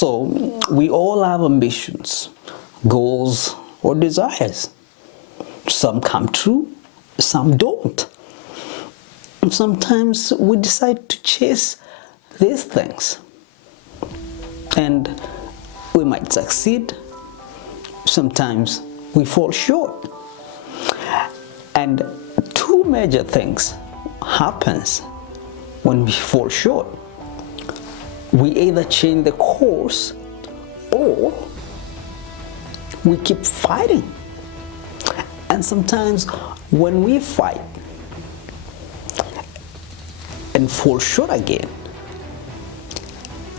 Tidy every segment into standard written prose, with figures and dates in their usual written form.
So we all have ambitions, goals, or desires. Some come true, some don't. Sometimes we decide to chase these things, and we might succeed. Sometimes we fall short. And two major things happens when we fall short. We either change the course or we keep fighting. And sometimes when we fight and fall short again,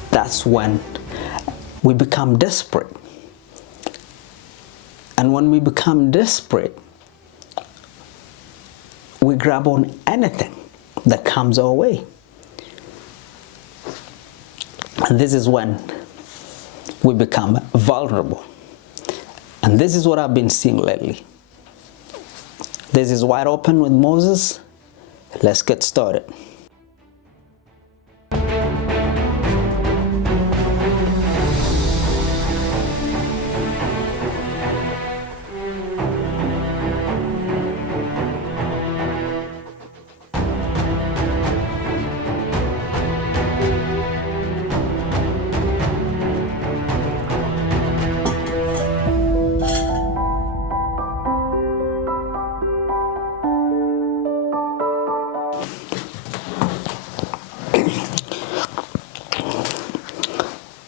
that's when we become desperate. And when we become desperate, we grab on anything that comes our way. And this is when we become vulnerable. And this is what I've been seeing lately. This is Wide Open with Moses. Let's get started.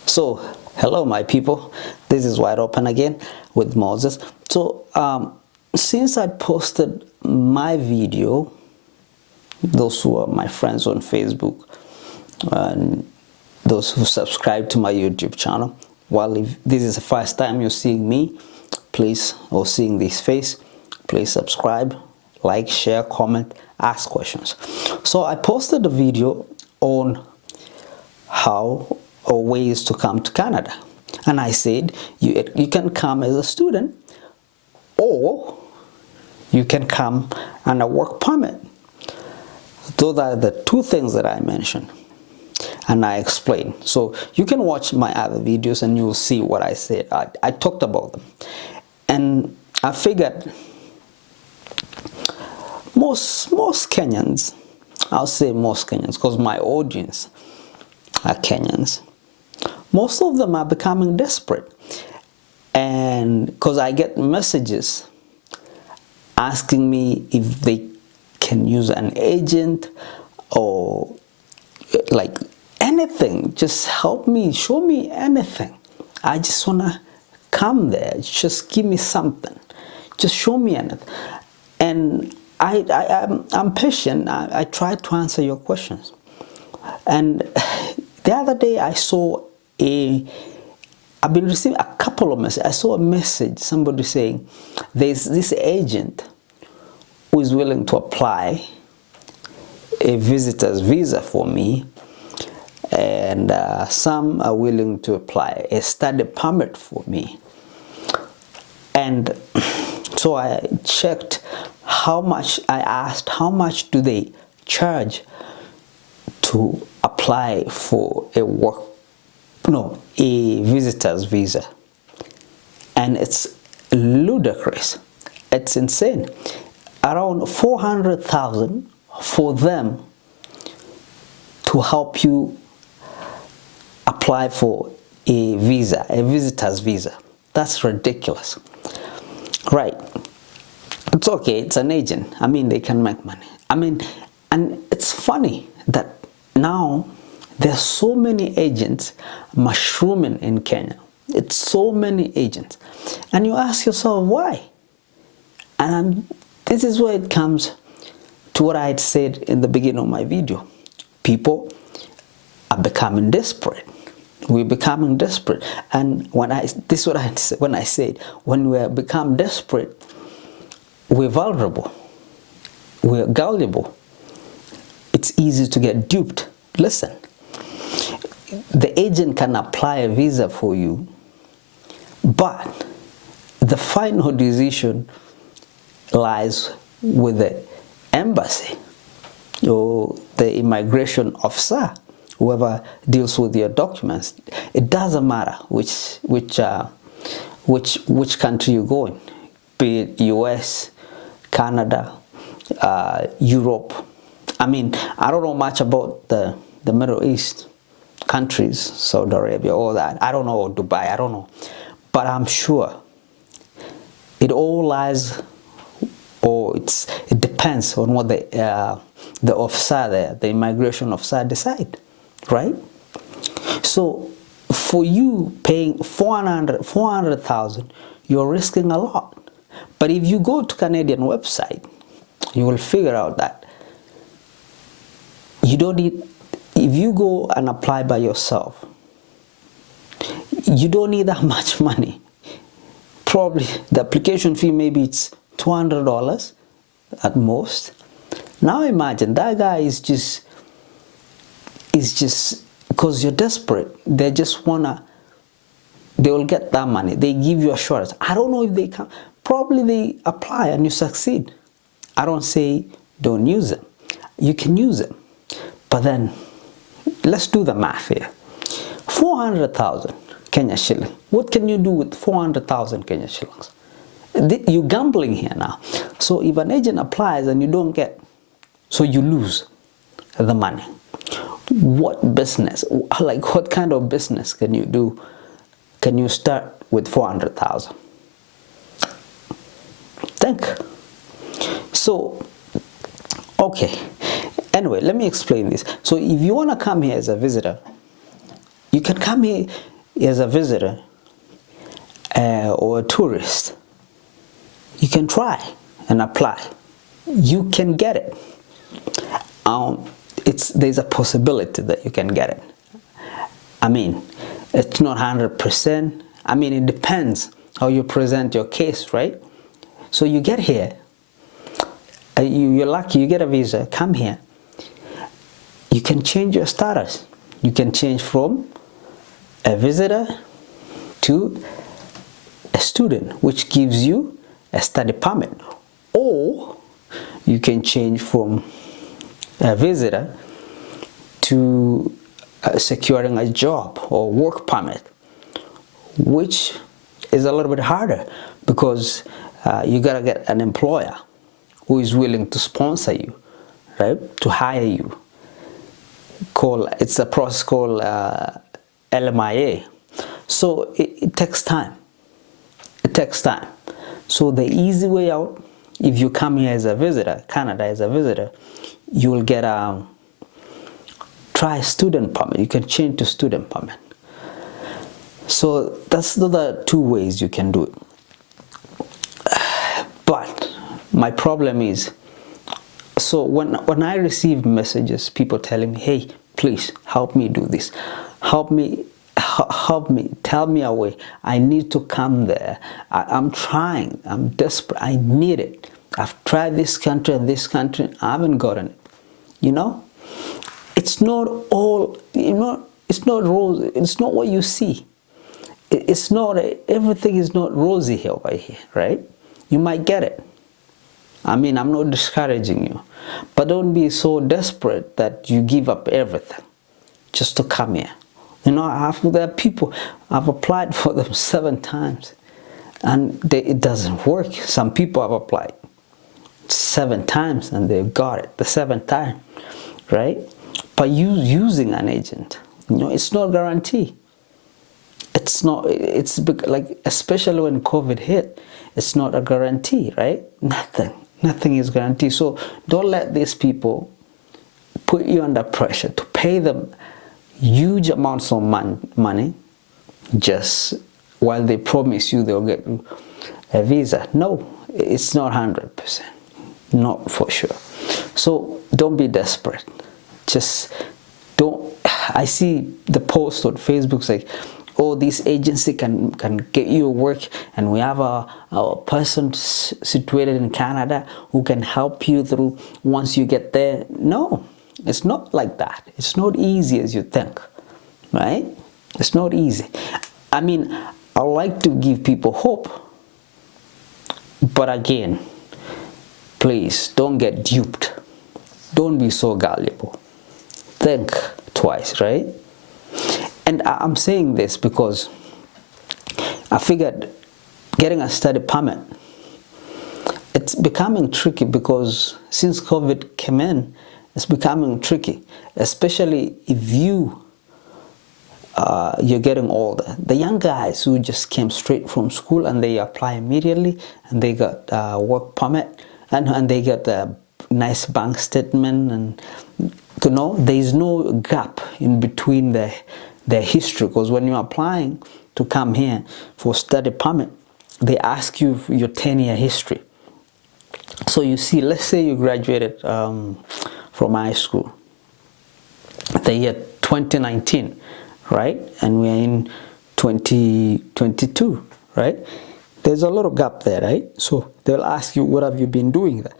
So, hello my people, this is Wide Open again with Moses. So, since I posted my video, those who are my friends on Facebook, and those who subscribe to my YouTube channel, well, if this is the first time you're seeing me, please, or seeing this face, please subscribe, like, share, comment, ask questions. So I posted a video on how or ways to come to Canada, and I said you can come as a student, or you can come on a work permit. Those are the two things that I mentioned, and I explained. So you can watch my other videos and you'll see what I said. I talked about them, and I figured most Kenyans, I'll say most Kenyans because my audience are Kenyans. Most of them are becoming desperate, and because I get messages asking me if they can use an agent or like anything, just help me, show me anything. I just want to come there, just give me something, just show me anything. And I'm patient. I try to answer your questions. And the other day I saw I've been receiving a couple of messages. I saw a message, somebody saying there's this agent who is willing to apply a visitor's visa for me, and some are willing to apply a study permit for me. And so I checked how much, I asked how much do they charge to apply for a visitor's visa. And it's ludicrous. It's insane. Around 400,000 for them to help you apply for a visa, a visitor's visa. That's ridiculous. Right. It's okay, it's an agent. I mean, they can make money. I mean, and it's funny that now there's so many agents mushrooming in Kenya. It's so many agents. And you ask yourself, why? And this is where it comes to what I had said in the beginning of my video. People are becoming desperate. We're becoming desperate. And when I said, when we become desperate, we're vulnerable. We're gullible. It's easy to get duped. Listen, the agent can apply a visa for you, but the final decision lies with the embassy or the immigration officer whoever deals with your documents. It doesn't matter which country you go in, be it US, Canada, Europe. I mean, I don't know much about the Middle East countries, Saudi Arabia, all that. I don't know, Dubai, I don't know. But I'm sure it all lies, or it depends on what the officer, the immigration officer decide, right? So for you paying 400,000, you're risking a lot. But if you go to Canadian website, you will figure out that you don't need, if you go and apply by yourself, you don't need that much money. Probably the application fee, maybe it's $200 at most. Now imagine that guy is just because you're desperate. They will get that money. They give you assurance. I don't know if they can. Probably they apply and you succeed. I don't say don't use them. You can use them. But then, let's do the math here. 400,000 Kenya shilling. What can you do with 400,000 Kenya shillings? You're gambling here now. So if an agent applies and you don't get, so you lose the money. What business, like what kind of business can you do? Can you start with 400,000? Think. So, okay. Anyway, let me explain this. So if you want to come here as a visitor, you can come here as a visitor or a tourist. You can try and apply. You can get it. There's a possibility that you can get it. I mean, it's not 100%. I mean, it depends how you present your case, right? So you get here, you're lucky, you get a visa, come here. You can change your status. You can change from a visitor to a student, which gives you a study permit. Or you can change from a visitor to securing a job or work permit, which is a little bit harder because you gotta get an employer who is willing to sponsor you, right, to hire you. It's a process called LMIA. So it takes time. It takes time. So the easy way out, if you come here as a visitor, Canada as a visitor, you will get try student permit. You can change to student permit. So that's the two ways you can do it. But my problem is, so when I receive messages, people telling me, hey, please help me do this. Help me, tell me a way. I need to come there. I'm trying, I'm desperate, I need it. I've tried this country and this country, I haven't gotten it. You know? It's not all, it's not rosy, it's not what you see. It's not, everything is not rosy here over here, right? You might get it. I mean, I'm not discouraging you, but don't be so desperate that you give up everything just to come here. You know, there are people, I've applied for them 7 times and it doesn't work. Some people have applied 7 times and they've got it the 7th time, right? But using an agent, you know, it's not guaranteed. It's not, it's like, especially when COVID hit, it's not a guarantee, right? Nothing is guaranteed. So don't let these people put you under pressure to pay them huge amounts of money just while they promise you they'll get you a visa. No, it's not 100%, not for sure. So don't be desperate. Just don't. I see the post on Facebook like, oh, this agency can get you work, and we have a person situated in Canada who can help you through once you get there. No, it's not like that. It's not easy as you think, right? It's not easy. I mean, I like to give people hope, but again, please don't get duped. Don't be so gullible. Think twice, right? And I'm saying this because I figured getting a study permit, it's becoming tricky because since COVID came in, it's becoming tricky, especially if you're getting older. The young guys who just came straight from school and they apply immediately and they got a work permit and they get a nice bank statement, and you know, there's no gap in between their history, because when you're applying to come here for study permit, they ask you your 10-year history. So you see, let's say you graduated from high school the year 2019, right? And we're in 2022, right? There's a little gap there, right? So they'll ask you, what have you been doing there?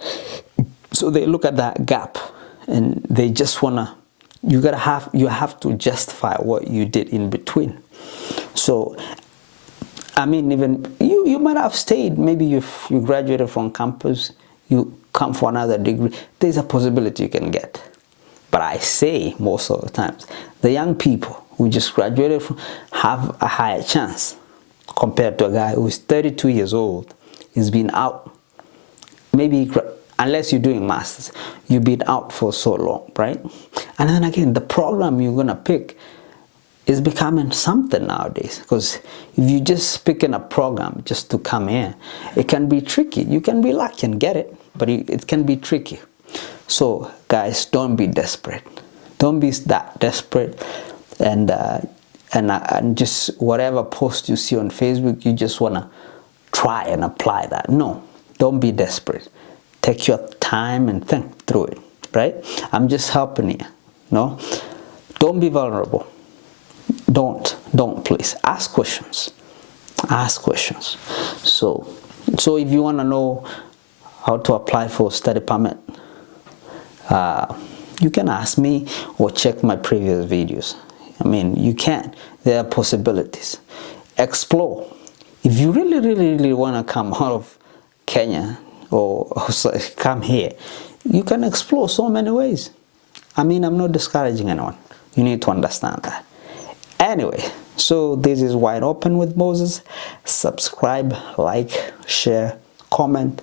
So they look at that gap and they just wanna, you have to justify what you did in between. So I mean, even you might have stayed, maybe you graduated from campus, you come for another degree, there's a possibility you can get. But I say most of the times, the young people who just graduated have a higher chance compared to a guy who is 32 years old. He's been out, maybe, unless you're doing masters, you've been out for so long, right? And then again, the program you're gonna pick is becoming something nowadays, because if you just pick in a program just to come here, it can be tricky. You can be lucky and get it, but it can be tricky. So guys, don't be desperate. Don't be that desperate and just whatever post you see on Facebook, you just wanna try and apply that. No, don't be desperate. Take your time and think through it, right? I'm just helping you. No, don't be vulnerable. Don't please ask questions. Ask questions. So if you want to know how to apply for study permit, you can ask me or check my previous videos. I mean, you can. There are possibilities. Explore. If you really want to come out of Kenya or come here, you can explore so many ways. I mean, I'm not discouraging anyone. You need to understand that. Anyway, so this is Wide Open with Moses. Subscribe, like, share, comment.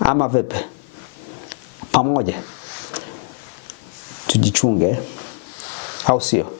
Ama vipi? Pamoja tujichunge, au sio?